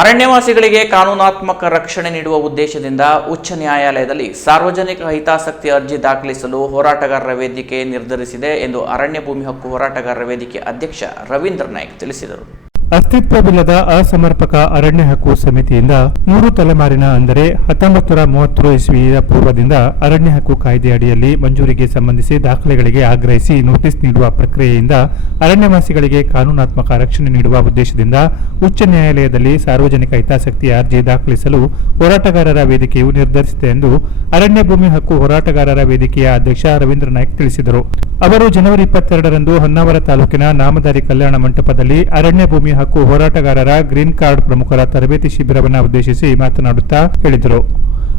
ಅರಣ್ಯವಾಸಿಗಳಿಗೆ ಕಾನೂನಾತ್ಮಕ ರಕ್ಷಣೆ ನೀಡುವ ಉದ್ದೇಶದಿಂದ ಉಚ್ಚ ನ್ಯಾಯಾಲಯದಲ್ಲಿ ಸಾರ್ವಜನಿಕ ಹಿತಾಸಕ್ತಿ ಅರ್ಜಿ ದಾಖಲಿಸಲು ಹೋರಾಟಗಾರರ ವೇದಿಕೆ ನಿರ್ಧರಿಸಿದೆ ಎಂದು ಅರಣ್ಯ ಭೂಮಿ ಹಕ್ಕು ಹೋರಾಟಗಾರರ ವೇದಿಕೆ ಅಧ್ಯಕ್ಷ ರವೀಂದ್ರ ನಾಯ್ಕ್ ತಿಳಿಸಿದರು. ಅಸ್ತಿತ್ವವಿಲ್ಲದ ಅಸಮರ್ಪಕ ಅರಣ್ಯ ಹಕ್ಕು ಸಮಿತಿಯಿಂದ ಮೂರು ತಲೆಮಾರಿನ ಅಂದರೆ ಹತ್ತೊಂಬತ್ತು ನೂರ ಮೂವತ್ತರ ಇಸ್ವಿಯ ಪೂರ್ವದಿಂದ ಅರಣ್ಯ ಹಕ್ಕು ಕಾಯ್ದೆ ಅಡಿಯಲ್ಲಿ ಮಂಜೂರಿಗೆ ಸಂಬಂಧಿಸಿ ದಾಖಲೆಗಳಿಗೆ ಆಗ್ರಹಿಸಿ ನೋಟಿಸ್ ನೀಡುವ ಪ್ರಕ್ರಿಯೆಯಿಂದ ಅರಣ್ಯವಾಸಿಗಳಿಗೆ ಕಾನೂನಾತ್ಮಕ ರಕ್ಷಣೆ ನೀಡುವ ಉದ್ದೇಶದಿಂದ ಉಚ್ಚ ನ್ಯಾಯಾಲಯದಲ್ಲಿ ಸಾರ್ವಜನಿಕ ಹಿತಾಸಕ್ತಿ ಅರ್ಜಿ ದಾಖಲಿಸಲು ಹೋರಾಟಗಾರರ ವೇದಿಕೆಯು ನಿರ್ಧರಿಸಿದೆ ಎಂದು ಅರಣ್ಯ ಭೂಮಿ ಹಕ್ಕು ಹೋರಾಟಗಾರರ ವೇದಿಕೆಯ ಅಧ್ಯಕ್ಷ ರವೀಂದ್ರ ನಾಯ್ಕ ತಿಳಿಸಿದರು. ಅವರು ಜನವರಿ ಇಪ್ಪತ್ತೆರಡರಂದು ಹೊನ್ನಾವರ ತಾಲೂಕಿನ ನಾಮದಾರಿ ಕಲ್ಯಾಣ ಮಂಟಪದಲ್ಲಿ ಅರಣ್ಯ ಭೂಮಿ ಹಕ್ಕು ಹೋರಾಟಗಾರರ ಗ್ರೀನ್ ಕಾರ್ಡ್ ಪ್ರಮುಖರ ತರಬೇತಿ ಶಿಬಿರವನ್ನು ಉದ್ದೇಶಿಸಿ ಮಾತನಾಡುತ್ತಾ ಹೇಳಿದರು.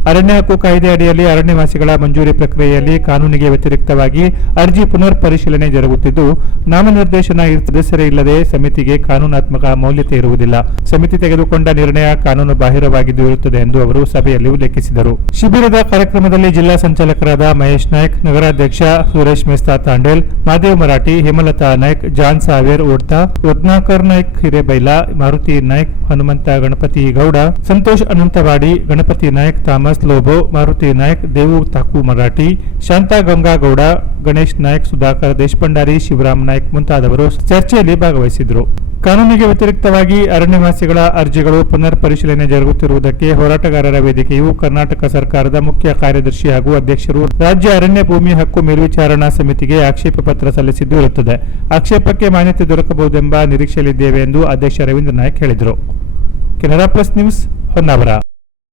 ಅರಣ್ಯ ಹಕ್ಕು ಕಾಯ್ದೆ ಅಡಿಯಲ್ಲಿ ಅರಣ್ಯವಾಸಿಗಳ ಮಂಜೂರಿ ಪ್ರಕ್ರಿಯೆಯಲ್ಲಿ ಕಾನೂನಿಗೆ ವ್ಯತಿರಿಕ್ತವಾಗಿ ಅರ್ಜಿ ಪುನರ್ ಪರಿಶೀಲನೆ ಜರುಗುತ್ತಿದ್ದು, ನಾಮನಿರ್ದೇಶನ ಸದಸ್ಯರೇ ಇಲ್ಲದೆ ಸಮಿತಿಗೆ ಕಾನೂನಾತ್ಮಕ ಮೌಲ್ಯತೆ ಇರುವುದಿಲ್ಲ. ಸಮಿತಿ ತೆಗೆದುಕೊಂಡ ನಿರ್ಣಯ ಕಾನೂನು ಬಾಹಿರವಾಗಿದ್ದು ಇರುತ್ತದೆ ಎಂದು ಅವರು ಸಭೆಯಲ್ಲಿ ಉಲ್ಲೇಖಿಸಿದರು ಶಿಬಿರದ ಕಾರ್ಯಕ್ರಮದಲ್ಲಿ ಜಿಲ್ಲಾ ಸಂಚಾಲಕರಾದ ಮಹೇಶ್ ನಾಯ್ಕ್, ನಗರಾಧ್ಯಕ್ಷ ಸುರೇಶ್ ಮೆಸ್ತಾ ತಾಂಡೇಲ್, ಮಾದೇವ್ ಮರಾಠಿ, ಹೇಮಲತಾ ನಾಯ್ಕ್, ಜಾನ್ ಸಾವೇರ್ ಓಡ್ತಾ, ರತ್ನಾಕರ್ ನಾಯ್ಕ್ ಹಿರೇಬೈಲ, ಮಾರುತಿ ನಾಯ್ಕ್, ಹನುಮಂತ ಗಣಪತಿ ಗೌಡ, ಸಂತೋಷ್ ಅನಂತವಾಡಿ, ಗಣಪತಿ ನಾಯ್ಕ್ ಥಾಮಸ್ ಲೋಬೋ, ಮಾರುತಿ ನಾಯ್ಕ್, ದೇವು ತಾಕು ಮರಾಠಿ, ಶಾಂತಾ ಗಂಗಾಗೌಡ, ಗಣೇಶ್ ನಾಯ್ಕ್, ಸುಧಾಕರ್ ದೇಶಪಂಡಾರಿ ಶಿವರಾಮ್ ನಾಯ್ಕ್ ಮುಂತಾದವರು ಚರ್ಚೆಯಲ್ಲಿ ಭಾಗವಹಿಸಿದರು. ಕಾನೂನಿಗೆ ವ್ಯತಿರಿಕ್ತವಾಗಿ ಅರಣ್ಯವಾಸಿಗಳ ಅರ್ಜಿಗಳು ಪುನರ್ ಪರಿಶೀಲನೆ ಜರುಗುತ್ತಿರುವುದಕ್ಕೆ ಹೋರಾಟಗಾರರ ವೇದಿಕೆಯು ಕರ್ನಾಟಕ ಸರ್ಕಾರದ ಮುಖ್ಯ ಕಾರ್ಯದರ್ಶಿ ಹಾಗೂ ಅಧ್ಯಕ್ಷರು ರಾಜ್ಯ ಅರಣ್ಯ ಭೂಮಿ ಹಕ್ಕು ಮೇಲ್ವಿಚಾರಣಾ ಸಮಿತಿಗೆ ಆಕ್ಷೇಪ ಪತ್ರ ಸಲ್ಲಿಸಿದ್ದು ಇರುತ್ತದೆ. ಆಕ್ಷೇಪಕ್ಕೆ ಮಾನ್ಯತೆ ದೊರಕಬಹುದೆಂಬ ನಿರೀಕ್ಷೆಯಲ್ಲಿದ್ದೇವೆ ಎಂದು ಅಧ್ಯಕ್ಷ ರವೀಂದ್ರ ನಾಯ್ಕ್ ಹೇಳಿದರು. Canara plus news Honnavar.